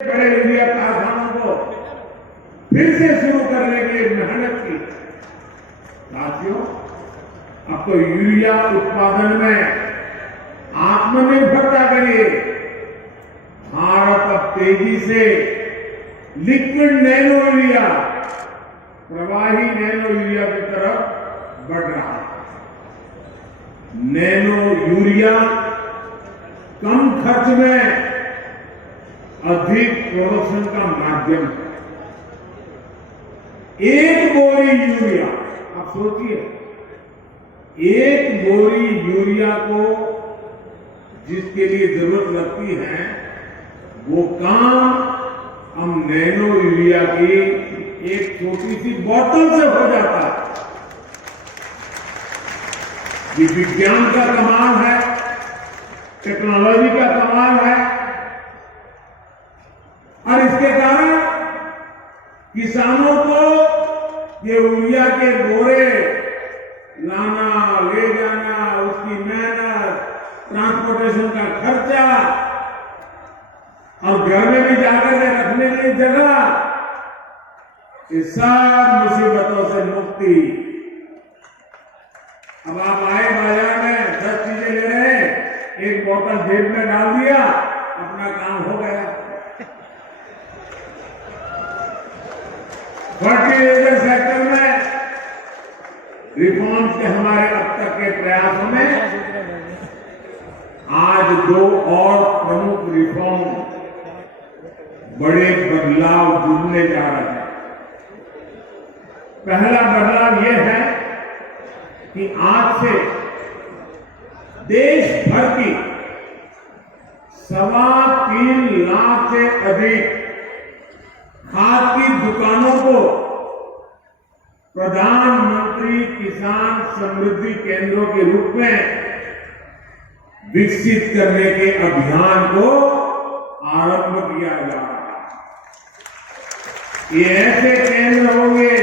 बड़े यूरिया कारखानों को फिर से शुरू करने के लिए मेहनत की। साथियों, अब तो यूरिया उत्पादन में आत्मनिर्भरता के लिए भारत अब तेजी से लिक्विड नैनो यूरिया, प्रवाही नैनो यूरिया की तरफ बढ़ रहा है। नैनो यूरिया कम खर्च में अधिक प्रोडक्शन का माध्यम है। एक बोरी यूरिया, आप सोचिए, एक बोरी यूरिया को जिसके लिए जरूरत लगती है वो काम हम नैनो यूरिया की एक छोटी सी बोतल से हो जाता है। ये विज्ञान का कमाल है, टेक्नोलॉजी का कमाल है, और इसके कारण किसानों को ये यूरिया के बोरे लाना, ले जाना, उसकी मेहनत, ट्रांसपोर्टेशन का खर्चा और घर में भी जाकर के रखने की जगह, इस सब मुसीबतों से मुक्ति। अब आप आए बाजार में 10 चीजें ले रहे हैं, एक बोतल जेब में डाल दिया, अपना काम हो गया। फर्टिलाइजर सेक्टर में रिफॉर्म्स के हमारे अब तक के प्रयासों में आज 2 और प्रमुख रिफॉर्म, बड़े बदलाव जुड़ने जा रहे हैं। पहला बदलाव यह है कि आज से देश भर की 3.25 लाख से अधिक खाद की दुकानों को प्रधानमंत्री किसान समृद्धि केंद्रों के रूप में विकसित करने के अभियान को आरंभ किया जा रहा है। ये ऐसे केंद्र होंगे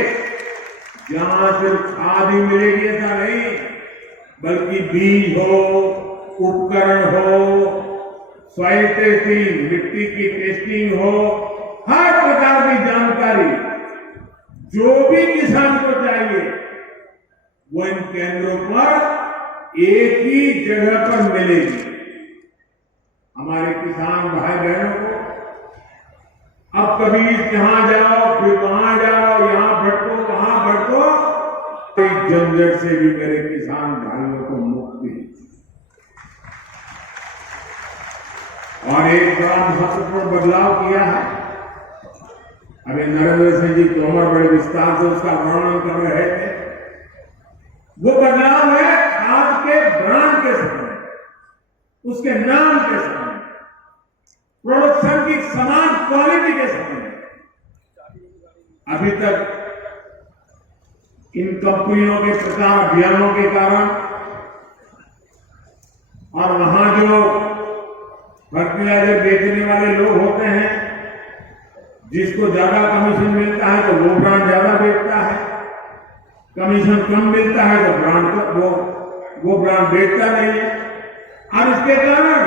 जहां सिर्फ खाद ही मिलेगी ऐसा नहीं, बल्कि बीज हो, उपकरण हो, सॉइल टेस्टिंग, मिट्टी की टेस्टिंग हो, हर प्रकार की जानकारी जो भी किसान को चाहिए वो इन केंद्रों पर एक ही जगह पर मिलेगी। हमारे किसान भाई बहनों को अब कभी जहां जाओ, फिर वहां जाओ, यहां भटको, वहां भटको, इस झंझट से भी मेरे किसान भाइयों को मुक्ति। और एक बड़ा महत्वपूर्ण बदलाव किया है। अभी नरेंद्र सिंह जी तोमर बड़े विस्तार से उसका वर्णन कर रहे थे। वो बदलाव है खाद के ब्रांड के समय, उसके नाम के समय, प्रोडक्शन की समान क्वालिटी के समय। अभी तक इन कंपनियों के प्रचार अभियानों के कारण और वहां जो फर्टिलाइजर बेचने वाले लोग होते हैं, जिसको ज्यादा कमीशन मिलता है तो वो ब्रांड ज्यादा बेचता है, कमीशन कम मिलता है तो ब्रांड वो ब्रांड बेचता नहीं है। और इसके कारण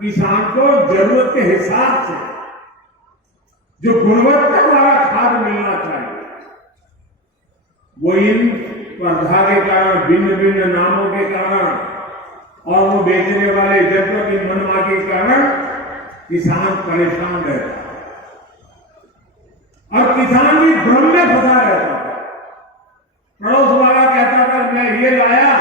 किसान को जरूरत के हिसाब से जो गुणवत्ता वाला खाद मिलना चाहिए, वो इन स्पर्धा के कारण, भिन्न भिन्न नामों के कारण और वो बेचने वाले एजेंटों की मनमानी के कारण किसान परेशान रहता है और किसान भी भ्रम में फंसा रहता है। पड़ोस वाला कहता था मैं ये लाया,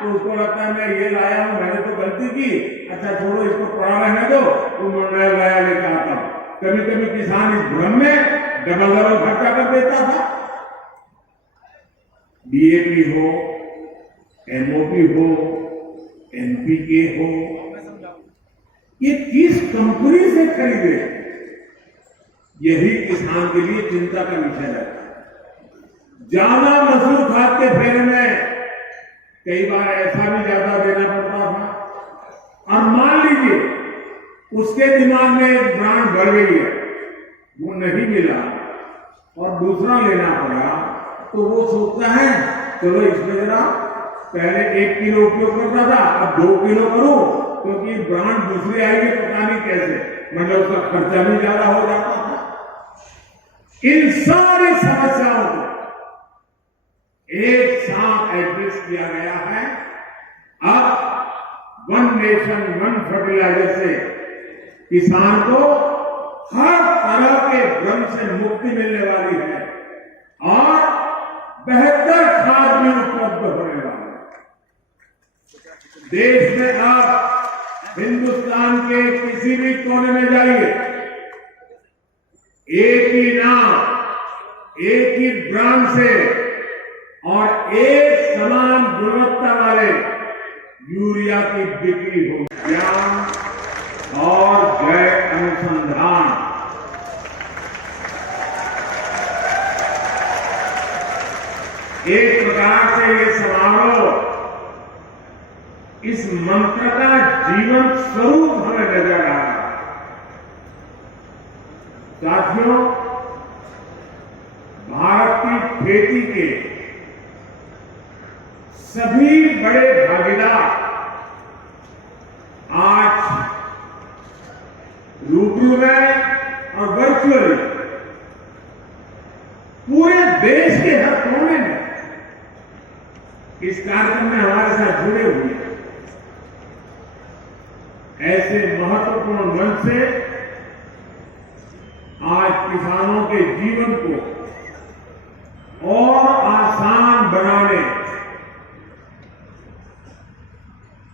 तो उसको लगता है मैं ये लाया हूं, मैंने तो गलती की, अच्छा छोड़ो इसको पड़ा रहने दो, तुम नया लाया लेकर आता हूं। कभी कभी किसान इस भ्रम में डबल खर्चा कर देता था। डीएपी हो, एमओपी हो, एनपीके हो, ये किस कंपनी से खरीदे, यही किसान के लिए चिंता का विषय है। ज्यादा मजदूर खाद के फेरे में कई बार ऐसा भी ज्यादा देना पड़ता था और मान लीजिए उसके दिमाग में एक ब्रांड बढ़ गई है, वो नहीं मिला और दूसरा लेना पड़ा, तो वो सोचता है चलो इसमें जरा पहले 1 किलो उपयोग करता था, अब 2 किलो करूं, क्योंकि ब्रांड दूसरी आएगी पता नहीं कैसे। मतलब उसका खर्चा भी ज्यादा हो जाता है। इन सारी समस्याओं को एक साथ एड्रेस किया गया है। अब वन नेशन वन फर्टिलाइजर से किसान को हर तरह के भ्रम से मुक्ति मिलने वाली है और बेहतर खाद भी उपलब्ध होने वाला है। देश में आप हिंदुस्तान के किसी भी कोने में जाइए, एक ही नाम, एक ही ब्रांड से और एक समान गुणवत्ता वाले यूरिया की बिक्री होगी। ज्ञान और जय अनुसंधान, एक प्रकार से ये समारोह इस मंत्र का जीवन स्वरूप हमें नजर आ रहा है। साथियों, भारत की खेती के सभी बड़े भागीदार आज रूबरू में और वर्चुअली पूरे देश के हर कोने में इस कार्यक्रम में हमारे साथ जुड़े हुए हैं। ऐसे महत्वपूर्ण मंच से आज किसानों के जीवन को और आसान बनाने,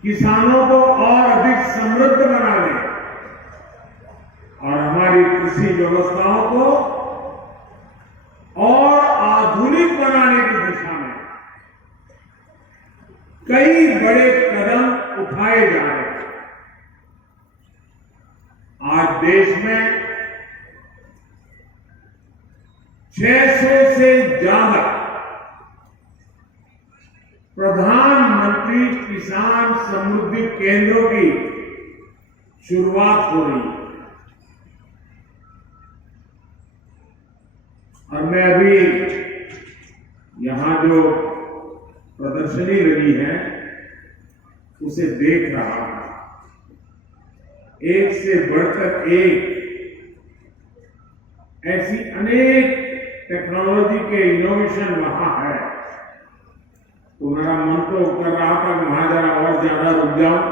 किसानों को और अधिक समृद्ध बनाने और हमारी कृषि व्यवस्थाओं को और आधुनिक बनाने की दिशा में कई बड़े कदम उठाए जा रहे हैं। आज देश में 600 से ज्यादा प्रधानमंत्री किसान समृद्धि केंद्रों की शुरुआत हो रही है। और मैं अभी यहां जो प्रदर्शनी लगी है उसे देख रहा हूं। एक से बढ़कर एक ऐसी अनेक टेक्नोलॉजी के इनोवेशन वहां है, तो मेरा मन तो कर रहा था कि वहां जरा और ज्यादा रुक जाऊं,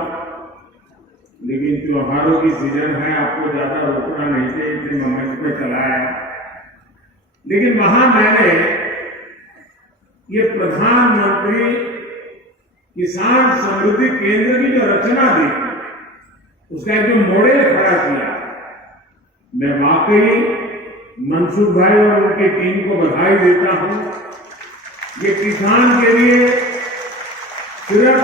लेकिन त्योहारों की सीजन है, आपको ज्यादा रुकना नहीं चाहिए, इसलिए मैं मंच पे चलाया। लेकिन वहां मैंने ये प्रधानमंत्री किसान समृद्धि केंद्र की जो रचना देखी, उसका एक जो मॉडल खड़ा किया, मैं वाकई मनसुख भाई और उनकी टीम को बधाई देता हूं। ये किसान के लिए सिर्फ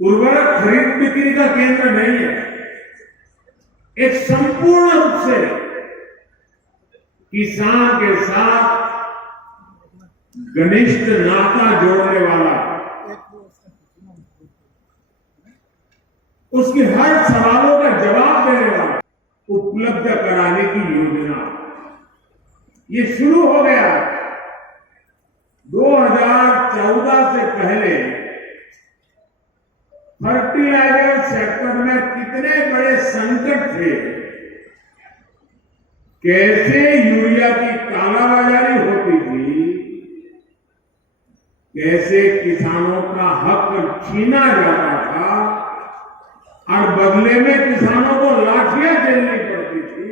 उर्वरक खरीद बिक्री का केंद्र नहीं है, एक संपूर्ण रूप से किसान के साथ घनिष्ठ नाता जोड़ने वाला, उसकी हर सवालों का जवाब देने वाला उपलब्ध कराने की योजना ये शुरू हो गया। 2014 से पहले फर्टिलाइजर सेक्टर में कितने बड़े संकट थे, कैसे यूरिया की कालाबाजारी होती थी, कैसे किसानों का हक छीना जाता था और बदले में किसानों को लाठियां झेलनी पड़ती थी।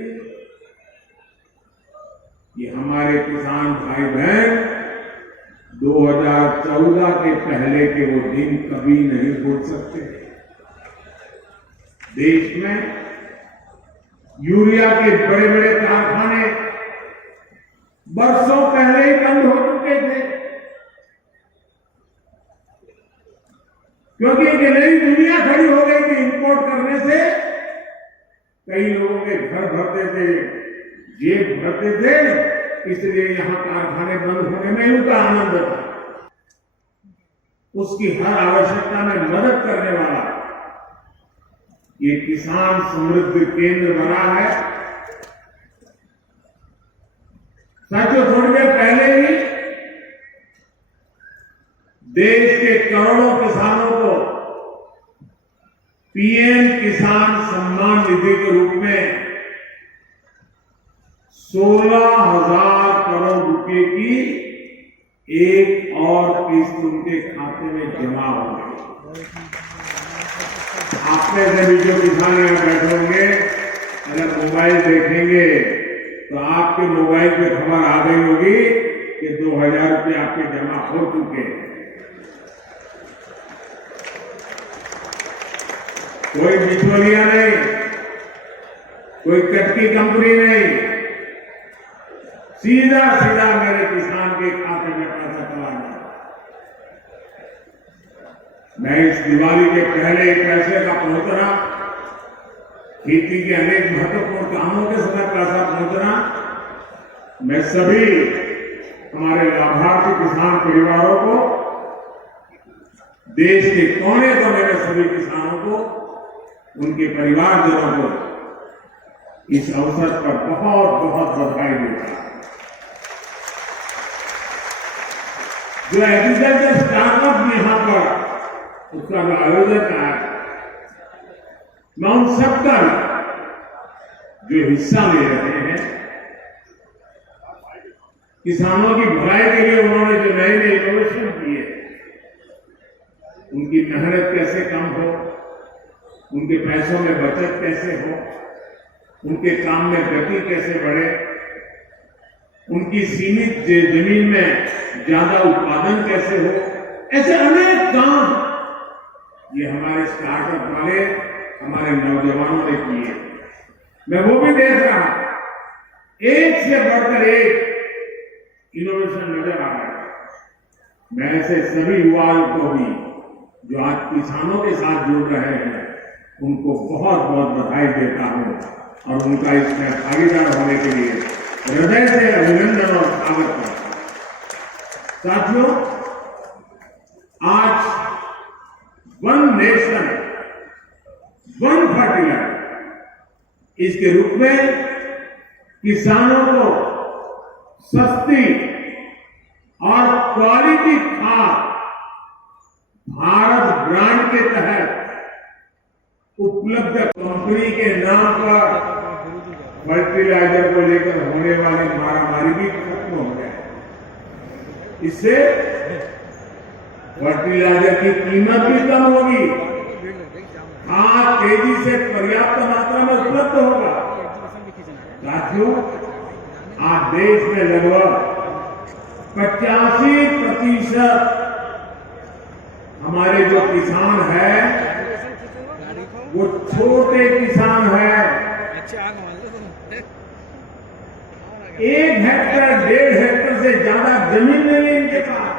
ये हमारे किसान भाई बहन 2014 के पहले के वो दिन कभी नहीं भूल सकते। देश में यूरिया के बड़े बड़े कारखाने बरसों पहले ही बंद हो चुके थे, क्योंकि एक नई दुनिया खड़ी हो गई थी। इंपोर्ट करने से कई लोगों के घर भरते थे, जेब भरते थे, इसलिए यहां कारखाने बंद होने में उनका आनंद था। उसकी हर आवश्यकता में मदद करने वाला ये किसान समृद्धि केंद्र बना है। साथियों, थोड़ी देर पहले ही देश के करोड़ों किसानों को पीएम किसान सम्मान निधि के रूप में 16,000 करोड़ रुपए की एक और किस्त उनके खाते में जमा हो गई। आप में से भी जो किसान यहां बैठे होंगे, अगर मोबाइल देखेंगे तो आपके मोबाइल पे खबर आ गई होगी कि 2,000 रुपये आपके जमा हो चुके हैं। कोई बिचौलिया नहीं, कोई कटकी कंपनी नहीं, सीधा सीधा मेरे किसान के खाते में पैसा चला गया। मैं इस दिवाली के पहले पैसे का पहुंचना, खेती के अनेक महत्वपूर्ण कामों के समय पैसा पहुंचना, मैं सभी हमारे लाभार्थी किसान परिवारों को, देश के कोने कोने में सभी किसानों को, उनके परिवारजनों को इस अवसर पर बहुत बहुत बधाई देता हूं। जो एग्रीकल्चर स्टार्टअप यहां पर उसका जो आयोजन है, मैं उन सबका जो हिस्सा ले रहे हैं, किसानों की भलाई के लिए उन्होंने जो नए नए इनोवेशन किए, उनकी मेहनत कैसे कम हो, उनके पैसों में बचत कैसे हो, उनके काम में गति कैसे बढ़े, उनकी सीमित जमीन में ज्यादा उत्पादन कैसे हो, ऐसे अनेक काम ये हमारे स्टार्टअप वाले हमारे नौजवानों ने किए। मैं वो भी देख रहा हूं, एक से बढ़कर एक इनोवेशन नजर आ रहा है। मैं ऐसे सभी युवाओं को भी जो आज किसानों के साथ जुड़ रहे हैं, उनको बहुत बहुत बधाई देता हूं और उनका इसमें भागीदार होने के लिए हृदय से अभिनंदन और स्वागत करता हूं। साथियों, आज वन नेशन वन फर्टिलाइजर इसके रूप में किसानों को सस्ती और क्वालिटी खाद भारत ब्रांड के तहत उपलब्ध, कंपनी के नाम पर फर्टिलाइजर को लेकर होने वाली मारामारी भी खत्म हो गई। इससे फर्टिलाइजर की कीमत भी कम होगी, खाद तेजी से पर्याप्त मात्रा में उपलब्ध होगा। साथियों, आज देश में लगभग 85% हमारे जो किसान हैं वो छोटे किसान हैं। 1 हेक्टेयर 1.5 हेक्टेयर से ज्यादा जमीन नहीं है इनके पास।